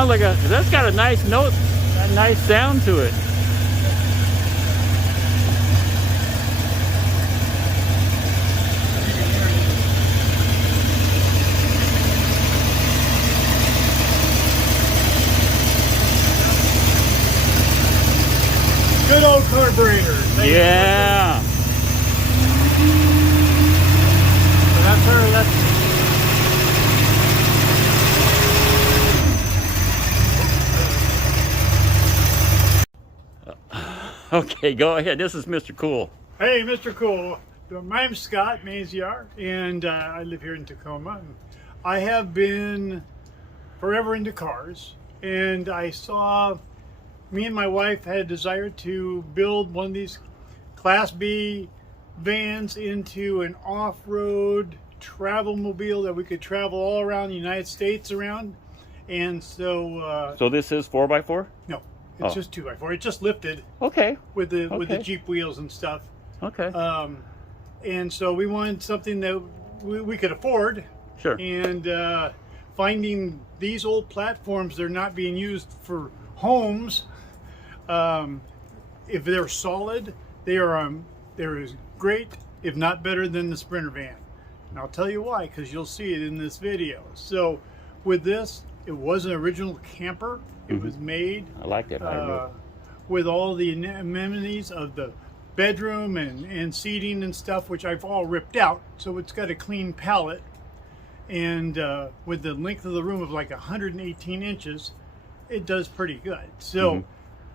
sounds like that's got a nice note, a nice sound to it. Good old carburetor. Yeah. So that's her. That's Okay, go ahead. This is Mr. Cool. Hey, Mr. Cool. My name's Scott Maziar, and I live here in Tacoma. I have been forever into cars, and I saw me and my wife had a desire to build one of these Class B vans into an off-road travel mobile that we could travel all around the United States around. And so So this is 4x4? no, it's just 2x4. It just lifted Okay. with the Jeep wheels and stuff. Okay. And so we wanted something that we could afford. Sure. And finding these old platforms, they're not being used for homes. If they're solid, they're as great, if not better, than the Sprinter van. And I'll tell you why, because you'll see it in this video. So with this, it was an original camper. It was made I like that. with all the amenities of the bedroom and seating and stuff, which I've all ripped out. So it's got a clean palette. And with the length of the room of like 118 inches, it does pretty good. So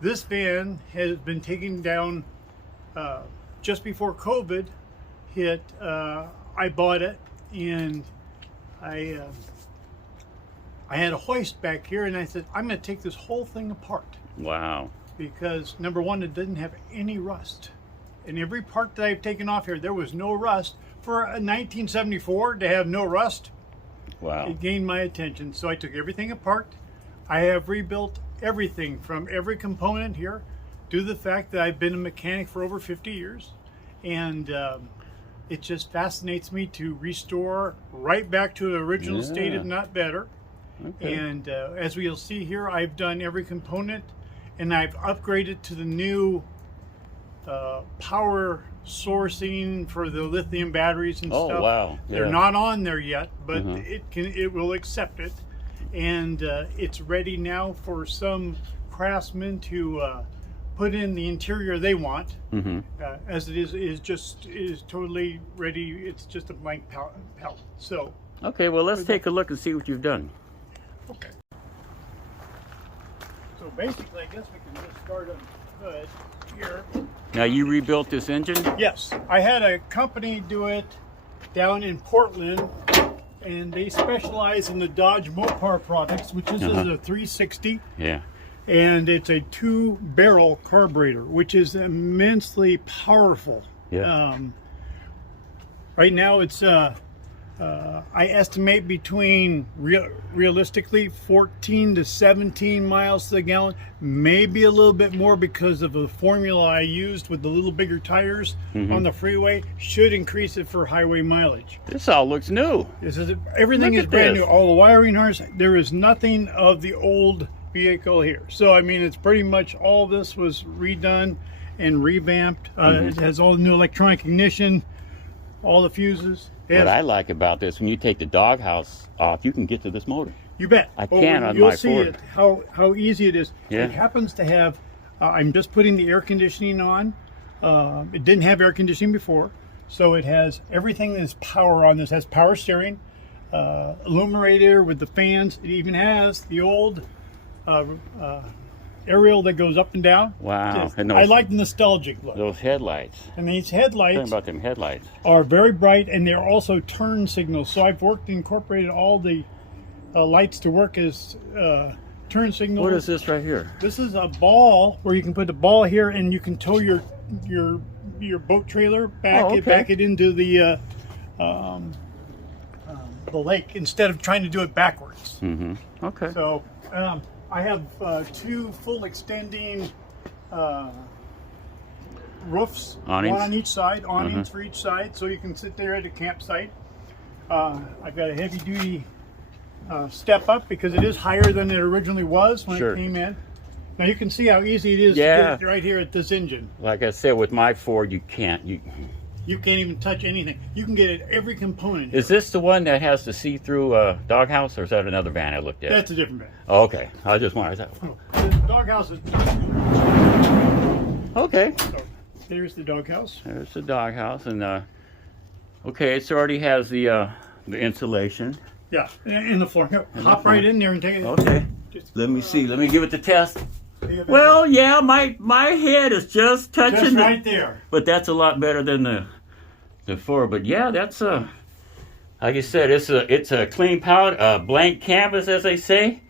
this van has been taken down just before COVID hit. I bought it, and I had a hoist back here, and I said, I'm going to take this whole thing apart. Wow. Because number one, it didn't have any rust. And every part that I've taken off here, there was no rust. For a 1974 to have no rust, Wow. it gained my attention. So I took everything apart. I have rebuilt everything from every component here, due to the fact that I've been a mechanic for over 50 years. And it just fascinates me to restore right back to the original state, if not better. Okay. And as we'll see here, I've done every component, and I've upgraded to the new power sourcing for the lithium batteries and stuff. Oh, wow. They're Yeah. not on there yet, but it will accept it, and it's ready now for some craftsmen to put in the interior they want. As it is totally ready. It's just a blank palette. So Okay, well, let's take a look and see what you've done. okay. So basically, I guess we can just start on the hood here. Now, you rebuilt this engine? Yes, I had a company do it down in Portland, and they specialize in the Dodge Mopar products, which is a 360. Yeah. And it's a 2-barrel carburetor, which is immensely powerful. Yeah. Right now, it's I estimate between realistically 14 to 17 miles to the gallon, maybe a little bit more because of the formula I used with the little bigger tires on the freeway. Should increase it for highway mileage. This all looks new. Everything Look is at brand this. new. All the wiring harness. There is nothing of the old vehicle here. So I mean, it's pretty much all this was redone and revamped. It has all the new electronic ignition, all the fuses. What I like about this, when you take the doghouse off, you can get to this motor. You bet. I can on you'll my see Ford. it, how easy it is. Yeah. It happens to have, I'm just putting the air conditioning on. It didn't have air conditioning before, so it has everything that is power on this. It has power steering, illuminator with the fans. It even has the old aerial that goes up and down. Wow. And I like the nostalgic look. those headlights. And these Talking headlights about them headlights. are very bright, and they're also turn signals. So I've incorporated all the lights to work as turn signals. What is this right here? This is a ball where you can put the ball here, and you can tow your boat trailer back back it into the lake instead of trying to do it backwards. Okay. So I have 2 full extending roofs, Awnings? one on each side, awnings for each side, so you can sit there at a campsite. I've got a heavy-duty step up because it is higher than it originally was when Sure. it came in. Now you can see how easy it is Yeah. to get it right here at this engine. Like I said, with my Ford, you can't. You can't even touch anything. You can get at every component. Is this the one that has the see-through doghouse, or is that another van I looked at? That's a different van. Oh, okay. I just wanted. The doghouse is. Okay. So there's the doghouse. There's the doghouse, and okay, it already has the insulation. Yeah, in the floor. Hop right in there and take it. Okay. Just, Let me see. Let me give it the test. take it Well, yeah, my head is just touching just the, right there. but that's a lot better than the Ford. But yeah, that's like you said, it's a clean palette, blank canvas, as they say.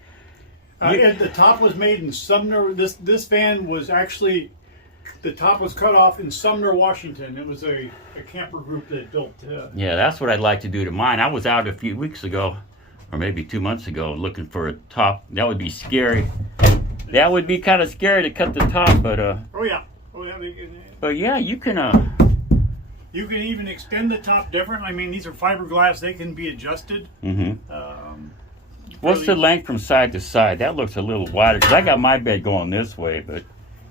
And the top was made in Sumner. This van was actually, the top was cut off in Sumner, Washington. It was a camper group that built. Yeah, that's what I'd like to do to mine. I was out a few weeks ago, or maybe 2 months ago, looking for a top. That would be scary. That would be kind of scary to cut the top, but Oh yeah. but yeah, you can You can even extend the top different. I mean, these are fiberglass; they can be adjusted. What's really- the length from side to side? That looks a little wider because I got my bed going this way, but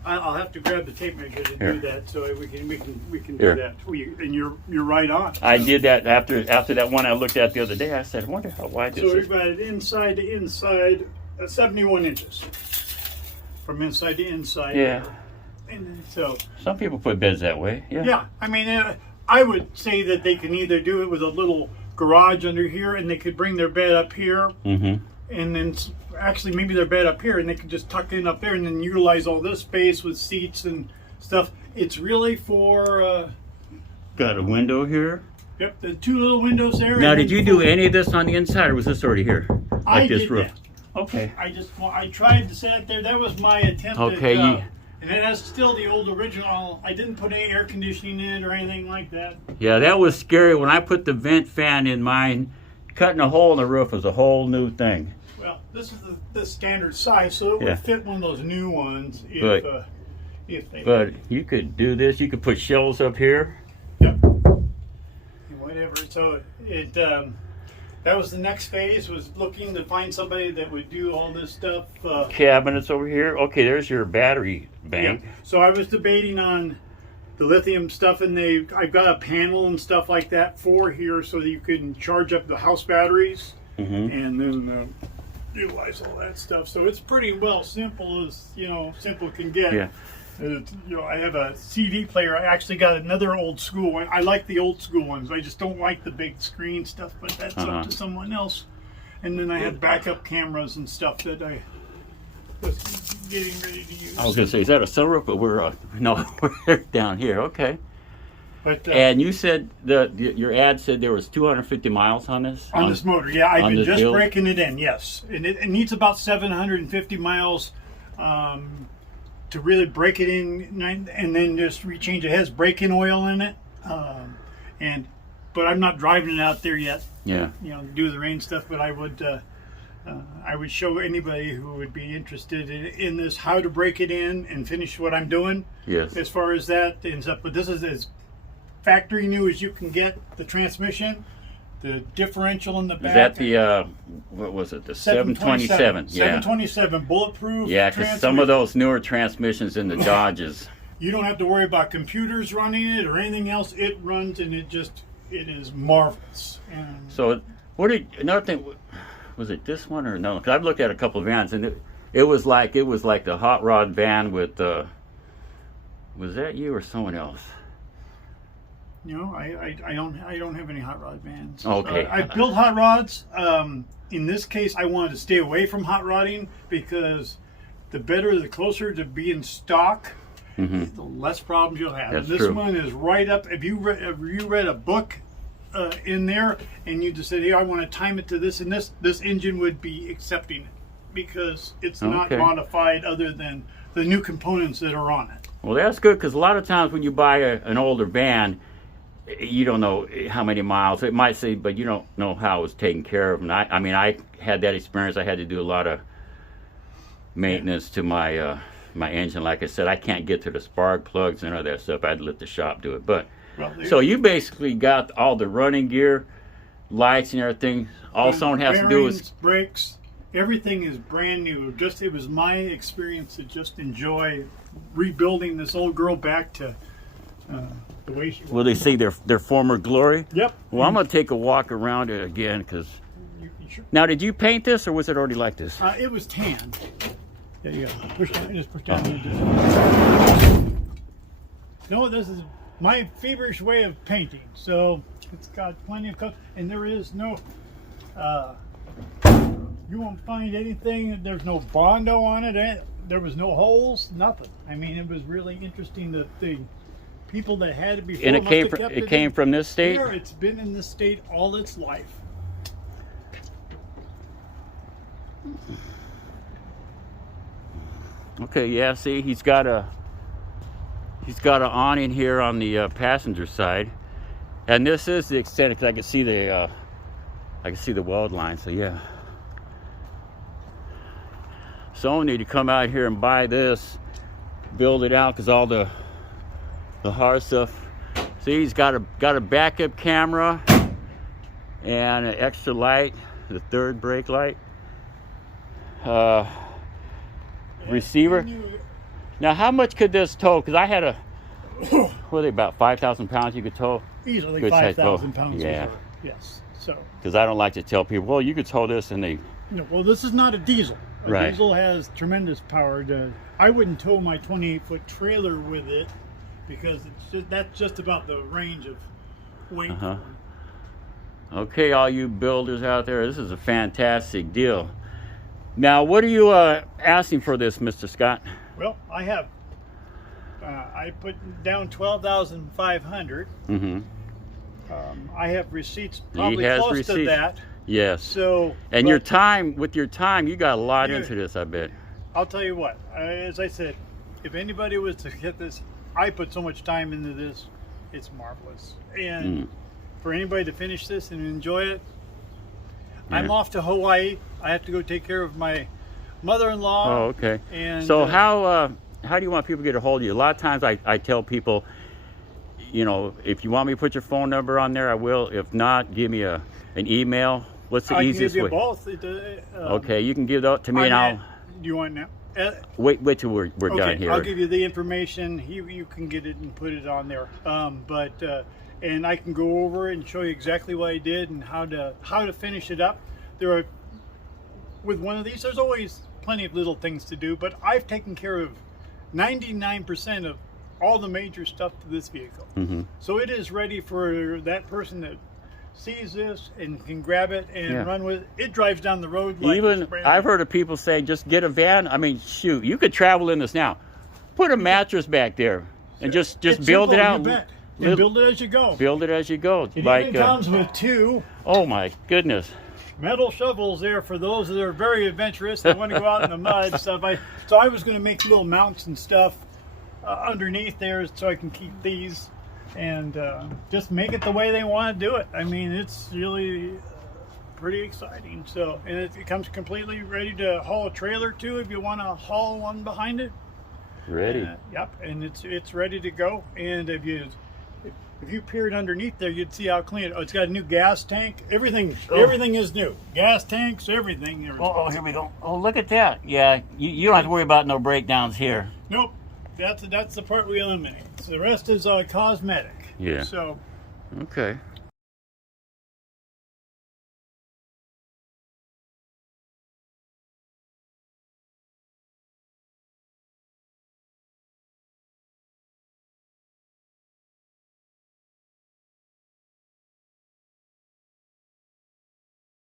I'll have to grab the tape measure to Here. do that, so we can Here. do that. And you're right on. I did that after that one I looked at the other day. I said, I wonder how wide this So is. we've got it inside to inside, 71 inches from inside to inside. Yeah. And so Some people put beds that way. Yeah. yeah, I mean, I would say that they can either do it with a little garage under here, and they could bring their bed up here, Mm-hmm. and then actually maybe their bed up here, and they could just tuck in up there, and then utilize all this space with seats and stuff. It's really for Got a window here. yep, the two little windows there. Now, and did then you do any of this on the inside, or was this already here? Like I this did roof? that. Okay. I tried to set it there. That was my attempt. Okay, At, and it has still the old original. I didn't put any air conditioning in it or anything like that. Yeah, that was scary when I put the vent fan in mine. Cutting a hole in the roof was a whole new thing. Well, this is the standard size, so it would Yeah. fit one of those new ones But- if they. But you could do this. You could put shelves up here. Yep. Whatever. So it that was the next phase, was looking to find somebody that would do all this stuff. Cabinets over here. Okay, there's your battery bank. Yeah. So I was debating on the lithium stuff, and I've got a panel and stuff like that for here, so that you can charge up the house batteries Mm-hmm. and then utilize all that stuff. So it's pretty simple as simple can get. Yeah. I have a CD player. I actually got another old school one. I like the old school ones. I just don't like the big screen stuff, but that's up to someone else. And then I had backup cameras and stuff that I was getting ready to use. I was gonna say, is that a sunroof? But we're no, we're down here. Okay. But And you said your ad said there was 250 miles on this. on this motor, yeah, I've on been this just build? breaking it in. Yes, and it needs about 750 miles to really break it in, and then just rechange. It has break-in oil in it, but I'm not driving it out there yet. Yeah. Do the rain stuff. But I would show anybody who would be interested in this how to break it in and finish what I'm doing. Yes. As far as that and stuff, but this is as factory new as you can get. The transmission, the differential in the back. Is that the what was it? The 727? Yeah. 727 bulletproof. Yeah, because some of those newer transmissions in the Dodges. You don't have to worry about computers running it or anything else. It runs, and it is marvelous. And So another thing, was it this one or no? Because I've looked at a couple of vans, and it was like the hot rod van with. Was that you or someone else? I don't have any hot rod vans. Okay. I built hot rods. In this case, I wanted to stay away from hot rodding because the closer to being stock, the less problems you'll have. That's And this true. one is right up. If you read a book in there and you just said, "Hey, I want to time it to this," and this engine would be accepting it because it's not Okay. modified other than the new components that are on it. Well, that's good because a lot of times when you buy an older van, you don't know how many miles. It might say, but you don't know how it was taken care of. And I mean, I had that experience. I had to do a lot of maintenance to my my engine. Like I said, I can't get to the spark plugs and all that stuff. I had to let the shop do it. But Well, so you basically got all the running gear, lights and everything. All someone has to do is Bearings, brakes, everything is brand new. Just it was my experience to just enjoy rebuilding this old girl back to the way she was. will they see their former glory? Yep. Well, I'm gonna take a walk around it again because. You sure? Now, did you paint this or was it already like this? It was tan. There you go. Push down. Just push down. Here. No, this is my feverish way of painting. So it's got plenty of color, and there is no. You won't find anything. There's no Bondo on it. There was no holes. Nothing. I mean, it was really interesting that the people that had it before. And it must came have from kept it came from this state. here. It's been in this state all its life. Okay, yeah. See, he's got an awning here on the passenger side, and this is the extent because I can see the weld line. So yeah, someone need to come out here and buy this, build it out because all the hard stuff. See, he's got a backup camera and an extra light, the third brake light. Receiver. Now, how much could this tow? Because I had what are they, about 5,000 pounds you could tow? Easily Good size 5,000 boat. pounds. Yeah. Easily. Yes. So. Because I don't like to tell people, well, you could tow this, and they. No, well, this is not a diesel. A Right. diesel has tremendous power. I wouldn't tow my 28-foot trailer with it because that's just about the range of weight. Uh-huh. Okay, all you builders out there, this is a fantastic deal. Now, what are you asking for this, Mr. Scott? Well, I have. I put down 12,500. Mm-hmm. I have receipts probably has close receipts. to that. Yes. So. And but your time, you got a lot Yeah. into this, I bet. I'll tell you what. As I said, if anybody was to get this, I put so much time into this. It's marvelous. And for anybody to finish this and enjoy it, I'm Yeah. off to Hawaii. I have to go take care of my mother-in-law. Oh, okay. And So how do you want people to get a hold of you? A lot of times I tell people, you know, if you want me to put your phone number on there, I will. If not, give me an email. What's the I easiest can give you way? both. Okay, you can give that to me, and I'll Do you want now? wait till we're Okay, done here. I'll give you the information. You can get it and put it on there. And I can go over it and show you exactly what I did and how to finish it up. There are, with one of these, there's always plenty of little things to do, but I've taken care of 99% of all the major stuff to this vehicle. Mm-hmm. So it is ready for that person that sees this and can grab it and run with it. It drives down the road like Even it's brand I've new. heard of people say, just get a van. I mean, shoot, you could travel in this now. Put a mattress back there and just It's build simple, it out. you bet. Live- And build it as you go. Build it as you go. It Like, even comes with 2 oh my goodness. metal shovels there for those that are very adventurous. They want to go out in the mud and stuff. So I was going to make little mounts and stuff underneath there so I can keep these and just make it the way they want to do it. I mean, it's really pretty exciting. So, and it comes completely ready to haul a trailer too if you want to haul one behind it. Ready. Yep, and it's ready to go. And if you peered underneath there, you'd see how clean it. Oh, it's got a new gas tank. Everything is new. Gas tanks, everything. Oh, here we go. Oh, look at that. Yeah, you don't have to worry about no breakdowns here. Nope, that's the part we eliminate. So the rest is cosmetic. Yeah. So Okay.